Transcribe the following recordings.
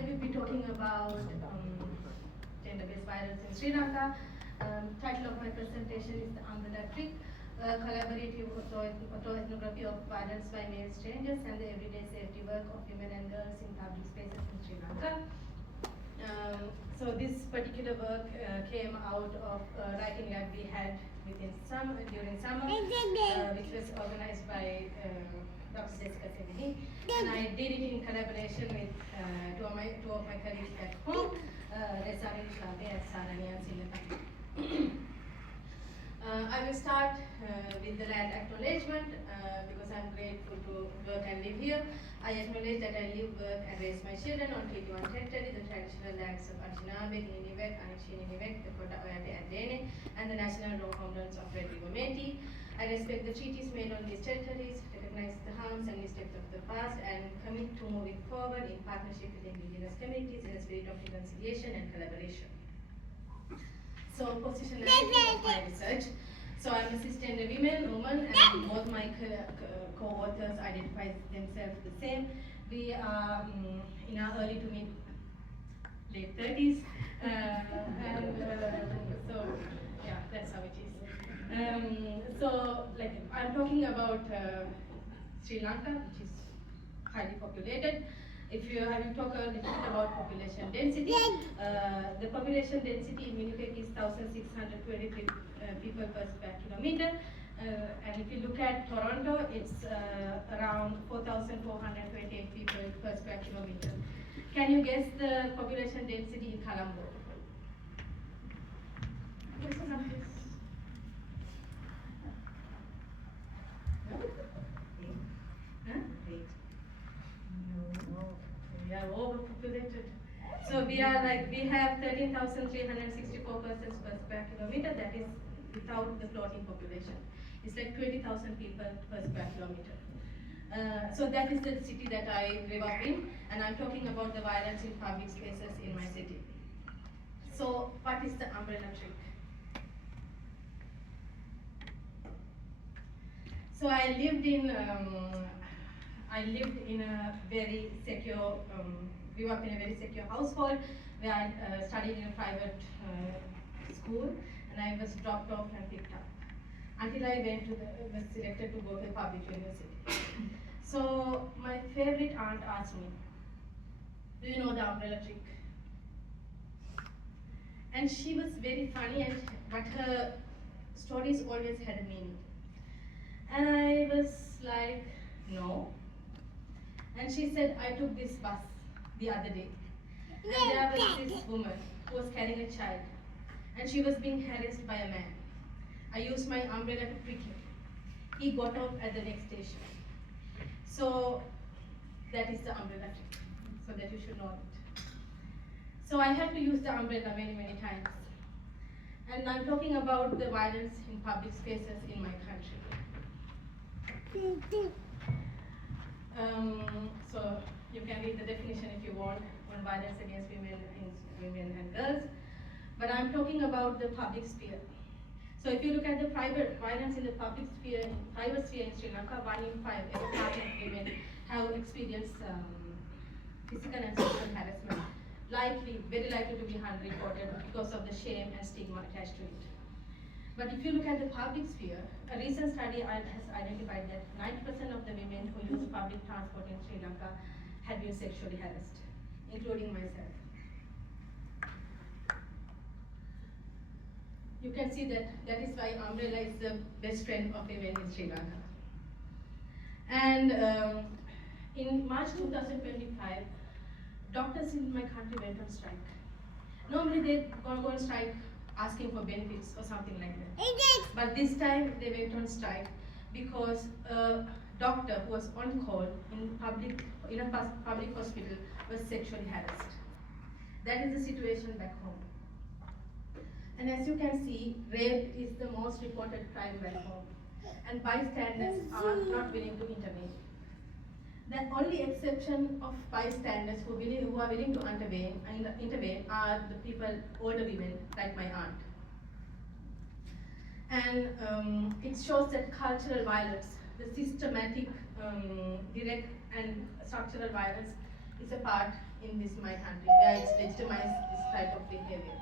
I will be talking about gender-based violence in Sri Lanka. Title of my presentation is The Umbrella Trick, collaborative autoethnography of violence by male strangers and the everyday safety work of women and girls in public spaces in Sri Lanka. So this particular work came out of writing lab we had during summer, which was organized by Dr. Jessica Sevini, and I did it in collaboration with two of my colleagues back home, Rezani Rishafy and saraniya and sinnathambi. I will start with the land acknowledgement because I'm grateful to work and live here. I acknowledge that I live, work and raise my children on 21 hectares, the traditional lands of Achinabe, Niniwek, Anishiniwek, the Kota Oyate and Dene, and the national homelands of Red River Métis. I respect the treaties made on these territories, recognize the harms and mistakes of the past, and commit to moving forward in partnership with indigenous communities in a spirit of reconciliation and collaboration. So, positionality of my research. So, I'm a cisgender woman, and both my co-authors identify themselves the same. We are in our early to mid late 30s, so yeah, that's how it is. So, like, I'm talking about Sri Lanka, which is highly populated. If you have to talk a little bit about population density, the population density in Winnipeg is 1,623 people per square kilometer. And if you look at Toronto, it's around 4,428 people per square kilometer. Can you guess the population density in Colombo? We are overpopulated. So we have 13,364 persons per square kilometer. That is without the floating population. It's like 20,000 people per square kilometer. So that is the city that I grew up in, and I'm talking about the violence in public spaces in my city. So what is the umbrella trick? So I lived in a very secure, grew up in a very secure household where I studied in a private school, and I was dropped off and picked up until I was selected to go to a public university. So my favorite aunt asked me, "Do you know the umbrella trick?" And she was very funny, but her stories always had a meaning. And I was like, "No." And she said, "I took this bus the other day, and there was this woman who was carrying a child, and she was being harassed by a man. I used my umbrella to prick him. He got out at the next station." So that is the umbrella trick, so that you should know it. So I had to use the umbrella many, many times. And I'm talking about the violence in public spaces in my country. So you can read the definition if you want on violence against women and girls. But I'm talking about the public sphere. So if you look at the private violence in the private sphere in Sri Lanka, 1 in 5 employed women have experienced physical and sexual harassment. Very likely to be unreported because of the shame and stigma attached to it. But if you look at the public sphere, a recent study has identified that 90% of the women who use public transport in Sri Lanka had been sexually harassed, including myself. You can see that is why umbrella is the best friend of women in Sri Lanka. And in March 2025, doctors in my country went on strike. Normally they go on strike asking for benefits or something like that. But this time they went on strike because a doctor who was on call in a public hospital was sexually harassed. That is the situation back home. And as you can see, rape is the most reported crime back home, and bystanders are not willing to intervene. The only exception of bystanders who are willing to intervene are the people, older women like my aunt. And it shows that cultural violence, the systematic, direct and structural violence is a part in this my country, where it's legitimized this type of behavior.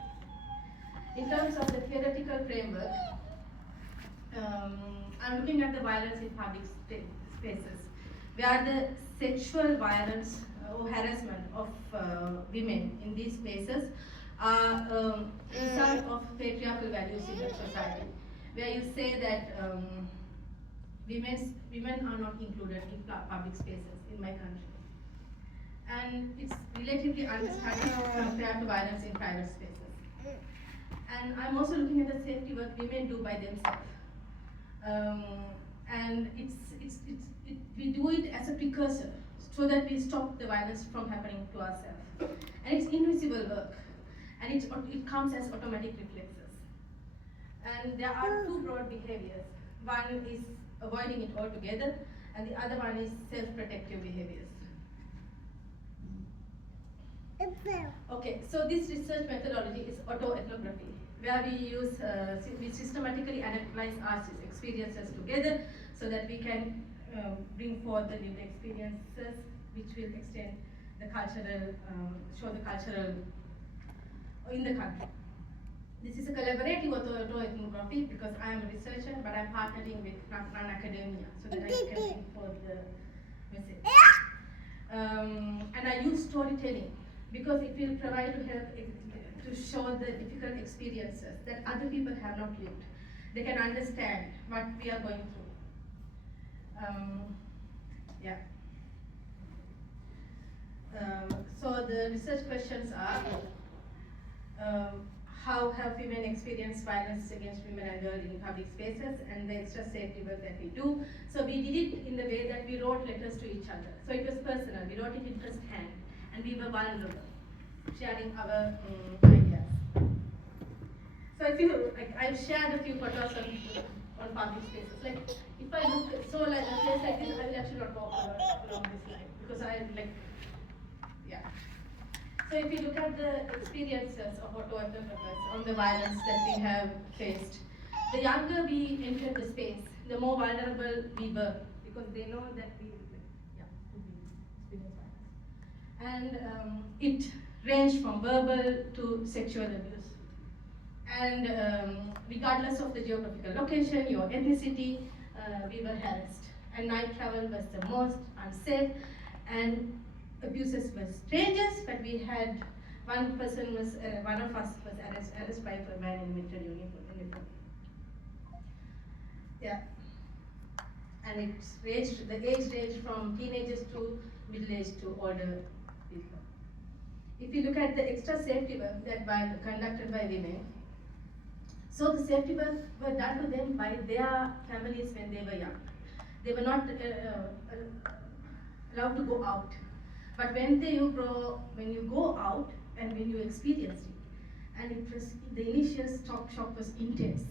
In terms of the theoretical framework, I'm looking at the violence in public spaces, where the sexual violence or harassment of women in these spaces are result of patriarchal values in the society, where you say that women are not included in public spaces in my country. And it's relatively understanding compared to violence in private spaces. And I'm also looking at the safety work women do by themselves. And we do it as a precursor so that we stop the violence from happening to ourselves. And it's invisible work, and it comes as automatic reflexes. And there are two broad behaviors. One is avoiding it altogether, and the other one is self-protective behaviors. Okay, so this research methodology is autoethnography, where we systematically analyze our experiences together so that we can bring forth the lived experiences which will extend the cultural, show the cultural in the country. This is a collaborative autoethnography because I am a researcher, but I'm partnering with non-academia so that I can bring forth the message. And I use storytelling because it will provide to help to show the difficult experiences that other people have not lived. They can understand what we are going through. Yeah. So the research questions are how have women experienced violence against women and girls in public spaces, and the extra safety work that we do. So we did it in the way that we wrote letters to each other. So it was personal. We wrote it in first hand, and we were vulnerable, sharing our ideas. So if you like, I've shared a few photos on public spaces. Like if I look so like a place like this, I will actually not walk along this line because I like, yeah. So if you look at the experiences of autoethnographies on the violence that we have faced, the younger we entered the space, the more vulnerable we were because they know that we experience violence. And it ranged from verbal to sexual abuse. And regardless of the geographical location, your ethnicity, we were harassed. And night travel was the most unsafe, and abuses were strangers, but we had one of us was arrested by a man in military uniform. Yeah. And it ranged, the age ranged from teenagers to middle-aged to older people. If you look at the extra safety work that was conducted by women, so the safety work were done to them by their families when they were young. They were not allowed to go out. But when you go out and when you experience it, and it was, the initial shock was intense.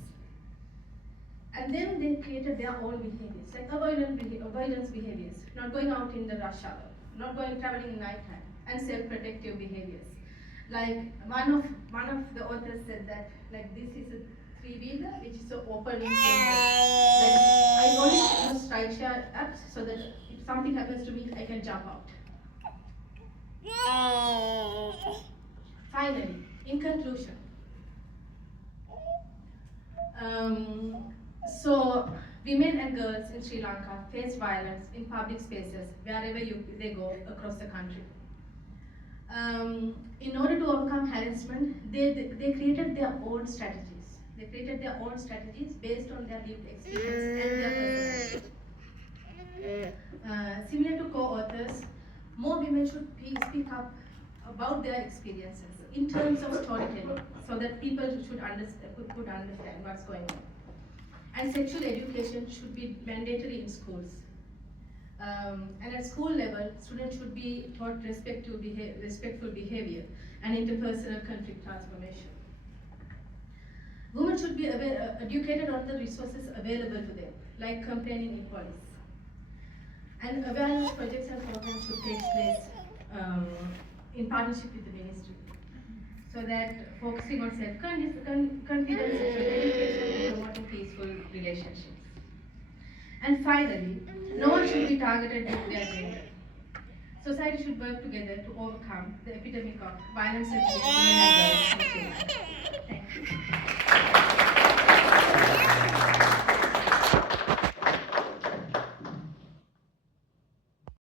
And then they created their own behaviors, like avoidance behaviors, not going out in the rush hour, not traveling in night time, and self-protective behaviors. Like one of the authors said that like this is a three-wheeler which is so open in like I only use rideshare apps so that if something happens to me, I can jump out. Finally, in conclusion, so women and girls in Sri Lanka face violence in public spaces wherever they go across the country. In order to overcome harassment, they created their own strategies. They created their own strategies based on their lived experience and their personality. Similar to co-authors, more women should speak up about their experiences in terms of storytelling, so that people could understand what's going on. And sexual education should be mandatory in schools. And at school level, students should be taught respectful behavior and interpersonal conflict transformation. Women should be educated on the resources available to them, like complaining in police. And awareness projects and programs should take place in partnership with the ministry, so that focusing on self-confidence, sexual education, and promoting peaceful relationships. And finally, no one should be targeted due to their gender. society should work together to overcome the epidemic of violence against women and girls in Sri Lanka. Thank you.